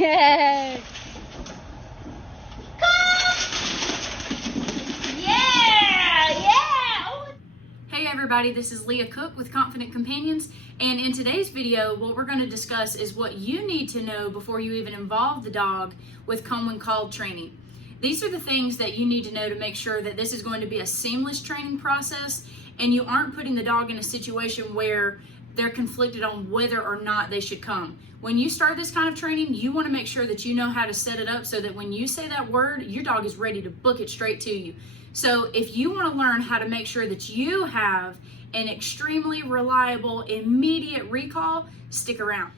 Yay! Hey everybody, this is Leah Cook with Confident Companions, and in today's video what we're going to discuss is what you need to know before you even involve the dog with come when called training. These are the things that you need to know to make sure that this is going to be a seamless training process and you aren't putting the dog in a situation where they're conflicted on whether or not they should come. When you start this kind of training, you want to make sure that you know how to set it up so that when you say that word, your dog is ready to book it straight to you. So if you want to learn how to make sure that you have an extremely reliable, immediate recall, stick around.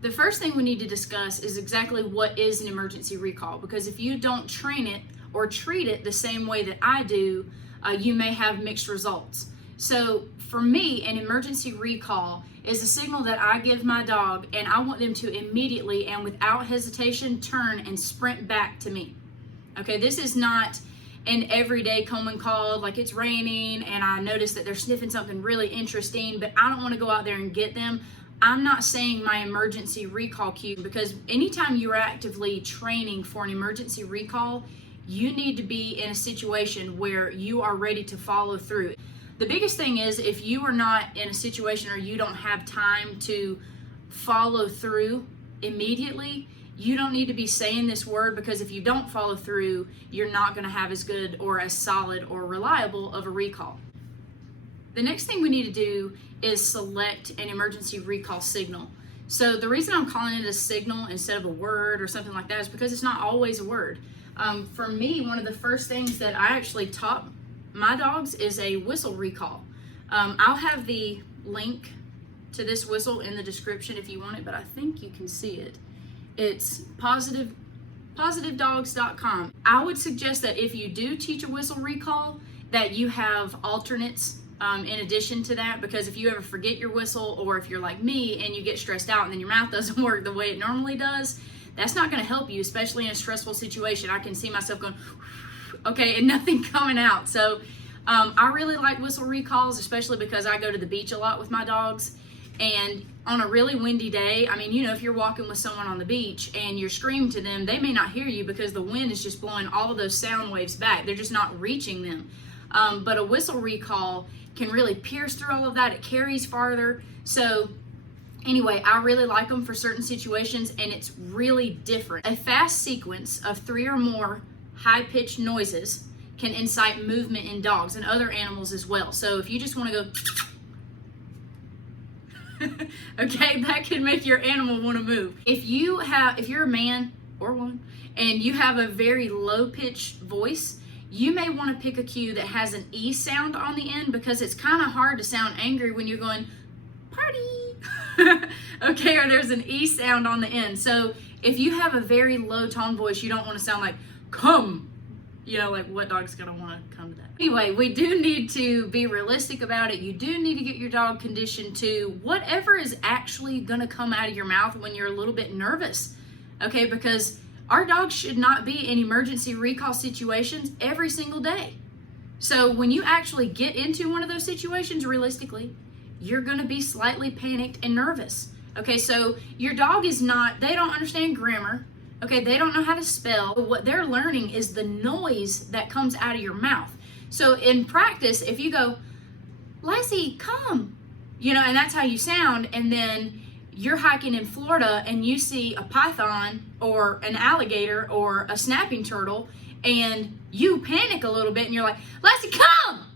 The first thing we need to discuss is exactly what is an emergency recall, because if you don't train it or treat it the same way that I do, you may have mixed results. So for me, an emergency recall is a signal that I give my dog, and I want them to immediately and without hesitation turn and sprint back to me. Okay, this is not an everyday come when called, like it's raining and I notice that they're sniffing something really interesting, but I don't want to go out there and get them. I'm not saying my emergency recall cue, because anytime you're actively training for an emergency recall, you need to be in a situation where you are ready to follow through. The biggest thing is if you are not in a situation or you don't have time to follow through immediately, you don't need to be saying this word, because if you don't follow through, you're not going to have as good or as solid or reliable of a recall. The next thing we need to do is select an emergency recall signal. So the reason I'm calling it a signal instead of a word or something like that is because it's not always a word. For me, one of the first things that I actually taught my dogs is a whistle recall. I'll have the link to this whistle in the description if you want it, but I think you can see it. It's positivedogs.com. I would suggest that if you do teach a whistle recall, that you have alternates in addition to that, because if you ever forget your whistle, or if you're like me and you get stressed out and then your mouth doesn't work the way it normally does, that's not going to help you, especially in a stressful situation. I can see myself going, okay, and nothing coming out. So I really like whistle recalls, especially because I go to the beach a lot with my dogs. And on a really windy day, I mean, you know, if you're walking with someone on the beach and you're screaming to them, they may not hear you because the wind is just blowing all of those sound waves back. They're just not reaching them. But a whistle recall can really pierce through all of that. It carries farther. So anyway, I really like them for certain situations, and it's really different. A fast sequence of 3 or more high-pitched noises can incite movement in dogs and other animals as well. So if you just want to go okay, that can make your animal want to move. If you're a man or woman and you have a very low pitched voice, you may want to pick a cue that has an E sound on the end, because it's kind of hard to sound angry when you're going party. Okay, or there's an E sound on the end. So if you have a very low tone voice, you don't want to sound like come. You know, like what dog's gonna want to come to that? Anyway, we do need to be realistic about it. You do need to get your dog conditioned to whatever is actually gonna come out of your mouth when you're a little bit nervous, okay? Because our dogs should not be in emergency recall situations every single day. So when you actually get into one of those situations, realistically, you're gonna be slightly panicked and nervous, okay? So your dog is not, they don't understand grammar. Okay, they don't know how to spell. What they're learning is the noise that comes out of your mouth. So in practice, if you go, Lassie, come, you know, and that's how you sound, and then you're hiking in Florida and you see a python or an alligator or a snapping turtle, and you panic a little bit and you're like, Lassie, come!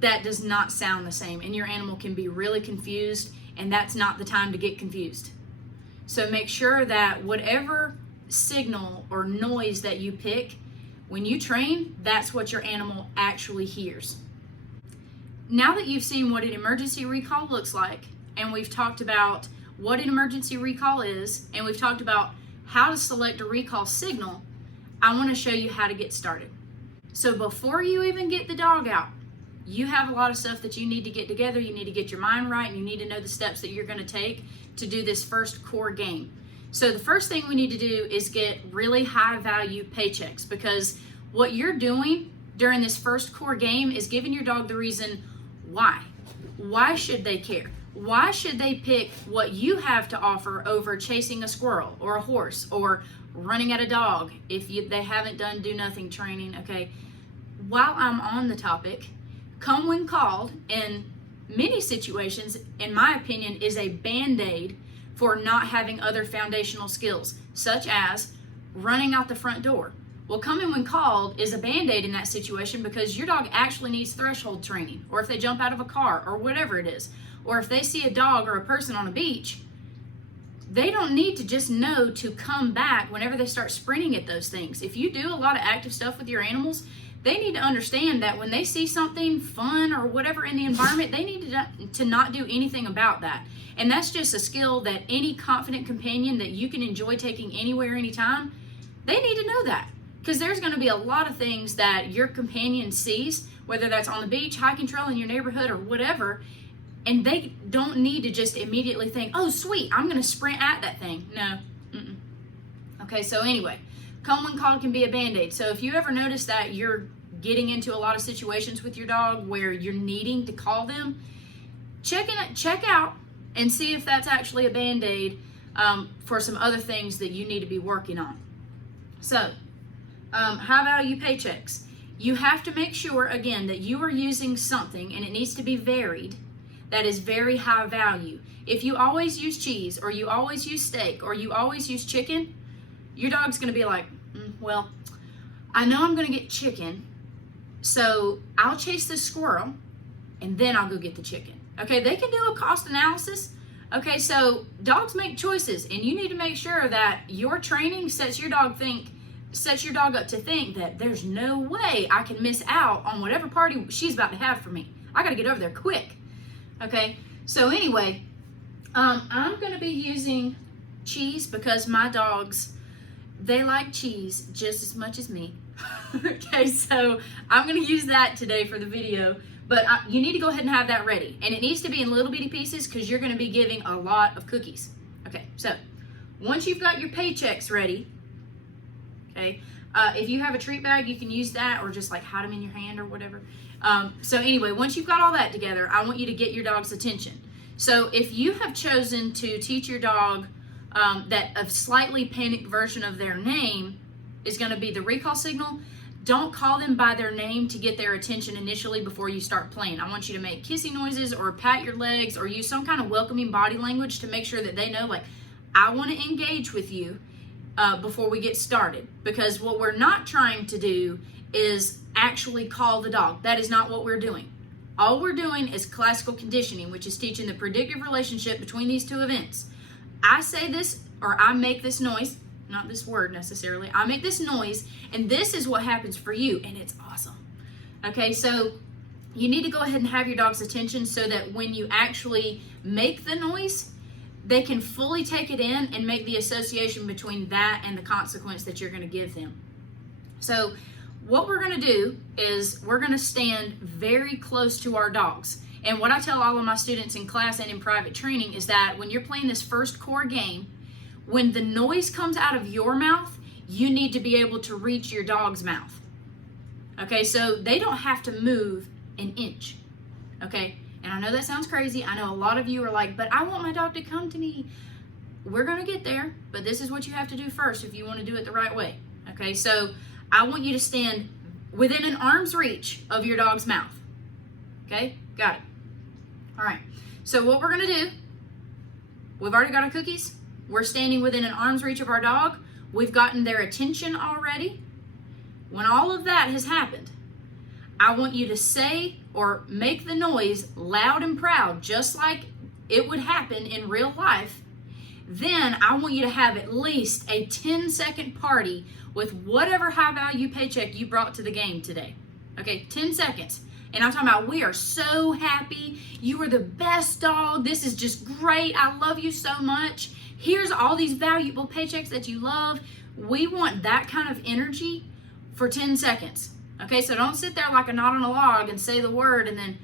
That does not sound the same, and your animal can be really confused, and that's not the time to get confused. So make sure that whatever signal or noise that you pick, when you train, that's what your animal actually hears. Now that you've seen what an emergency recall looks like, and we've talked about what an emergency recall is, and we've talked about how to select a recall signal, I want to show you how to get started. So before you even get the dog out, you have a lot of stuff that you need to get together. You need to get your mind right, and you need to know the steps that you're going to take to do this first core game. So the first thing we need to do is get really high value paychecks, because what you're doing during this first core game is giving your dog the reason why. Why should they care? why should they pick what you have to offer over chasing a squirrel or a horse or running at a dog if they haven't done do nothing training? Okay, while I'm on the topic, come when called in many situations, in my opinion, is a band-aid for not having other foundational skills, such as running out the front door. Well, coming when called is a band-aid in that situation because your dog actually needs threshold training, or if they jump out of a car or whatever it is, or if they see a dog or a person on a beach, they don't need to just know to come back whenever they start sprinting at those things. If you do a lot of active stuff with your animals, they need to understand that when they see something fun or whatever in the environment, they need to not do anything about that. And that's just a skill that any confident companion that you can enjoy taking anywhere, anytime, they need to know that. Because there's going to be a lot of things that your companion sees, whether that's on the beach, hiking trail in your neighborhood, or whatever, and they don't need to just immediately think, oh, sweet, I'm going to sprint at that thing. No. Mm-mm. Okay, so anyway, come when called can be a band-aid. So if you ever notice that you're getting into a lot of situations with your dog where you're needing to call them, check out and see if that's actually a band-aid for some other things that you need to be working on. So, high value paychecks. You have to make sure, again, that you are using something, and it needs to be varied, that is very high value. If you always use cheese, or you always use steak, or you always use chicken, your dog's going to be like, well, I know I'm going to get chicken, so I'll chase the squirrel, and then I'll go get the chicken. Okay, they can do a cost analysis. Okay, so dogs make choices, and you need to make sure that your training sets your dog up to think that there's no way I can miss out on whatever party she's about to have for me. I got to get over there quick. Okay, so anyway, I'm going to be using cheese because my dogs, they like cheese just as much as me. Okay, so I'm going to use that today for the video, but you need to go ahead and have that ready, and it needs to be in little bitty pieces because you're going to be giving a lot of cookies. Okay, so once you've got your paychecks ready, okay, if you have a treat bag, you can use that, or just like hide them in your hand or whatever. So anyway, once you've got all that together, I want you to get your dog's attention. So if you have chosen to teach your dog that a slightly panicked version of their name is going to be the recall signal, don't call them by their name to get their attention initially before you start playing. I want you to make kissing noises or pat your legs or use some kind of welcoming body language to make sure that they know, like, I want to engage with you before we get started. Because what we're not trying to do is actually call the dog. That is not what we're doing. All we're doing is classical conditioning, which is teaching the predictive relationship between these two events. I say this, or I make this noise, not this word necessarily, I make this noise, and this is what happens for you, and it's awesome. Okay, so you need to go ahead and have your dog's attention so that when you actually make the noise, they can fully take it in and make the association between that and the consequence that you're going to give them. So what we're going to do is we're going to stand very close to our dogs. And what I tell all of my students in class and in private training is that when you're playing this first core game, when the noise comes out of your mouth, you need to be able to reach your dog's mouth. Okay, so they don't have to move an inch. Okay, and I know that sounds crazy. I know a lot of you are like, but I want my dog to come to me. We're going to get there, but this is what you have to do first if you want to do it the right way. Okay, so I want you to stand within an arm's reach of your dog's mouth. Okay, got it. All right, so what we're going to do, we've already got our cookies. We're standing within an arm's reach of our dog. We've gotten their attention already. When all of that has happened, I want you to say or make the noise loud and proud, just like it would happen in real life. Then I want you to have at least a 10-second party with whatever high value paycheck you brought to the game today. Okay, 10 seconds. And I'm talking about, we are so happy. You are the best dog. This is just great. I love you so much. Here's all these valuable paychecks that you love. We want that kind of energy for 10 seconds. Okay, so don't sit there like a knot on a log and say the word and then,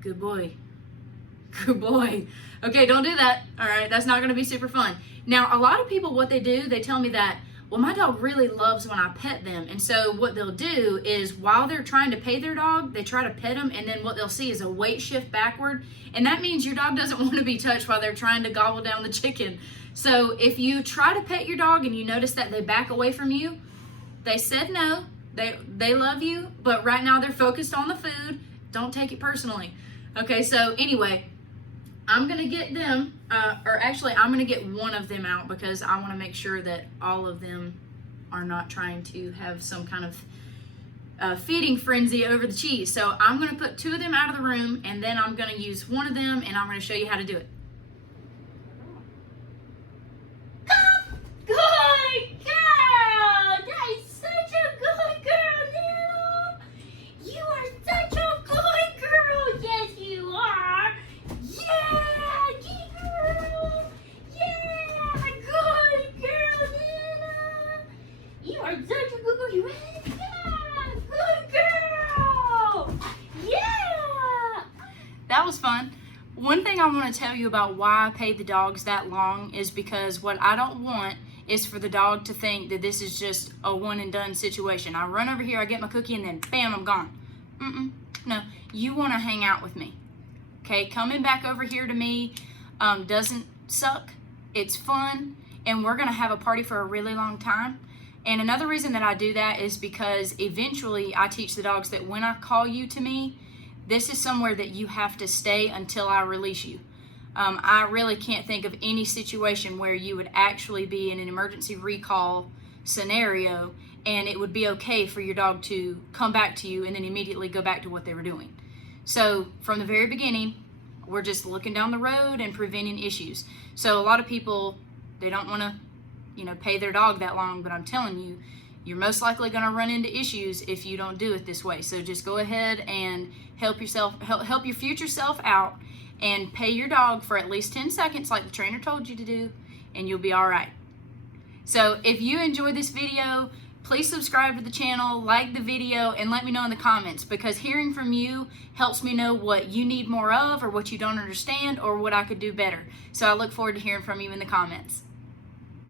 good boy, good boy. Okay, don't do that. All right, that's not going to be super fun. Now, a lot of people, what they do, they tell me that Well, my dog really loves when I pet them. And so what they'll do is while they're trying to pay their dog, they try to pet them, and then what they'll see is a weight shift backward. And that means your dog doesn't want to be touched while they're trying to gobble down the chicken. So if you try to pet your dog and you notice that they back away from you, they said no. They love you, but right now they're focused on the food. Don't take it personally. Okay, so anyway, I'm gonna get them, or actually I'm gonna get one of them out because I wanna make sure that all of them are not trying to have some kind of feeding frenzy over the cheese. So I'm gonna put 2 of them out of the room, and then I'm gonna use one of them, and I'm gonna show you how to do it. Good girl! That is such a good girl, Nana! You are such a good girl! Yes, you are! Yeah! Good girl! Yeah! Good girl, Nana! You are such a good girl! You ready? Yeah! Good girl! Yeah! That was fun. One thing I want to tell you about why I paid the dogs that long is because what I don't want is for the dog to think that this is just a one and done situation. I run over here, I get my cookie, and then bam, I'm gone. No, you want to hang out with me. Okay, coming back over here to me doesn't suck. It's fun, and we're going to have a party for a really long time. And another reason that I do that is because eventually I teach the dogs that when I call you to me, this is somewhere that you have to stay until I release you. I really can't think of any situation where you would actually be in an emergency recall scenario and it would be okay for your dog to come back to you and then immediately go back to what they were doing. So from the very beginning, we're just looking down the road and preventing issues. So a lot of people, they don't want to, pay their dog that long, but I'm telling you, you're most likely going to run into issues if you don't do it this way. So just go ahead and help your future self out and pay your dog for at least 10 seconds like the trainer told you to do, and you'll be all right. So if you enjoyed this video, please subscribe to the channel, like the video, and let me know in the comments, because hearing from you helps me know what you need more of or what you don't understand or what I could do better. So I look forward to hearing from you in the comments.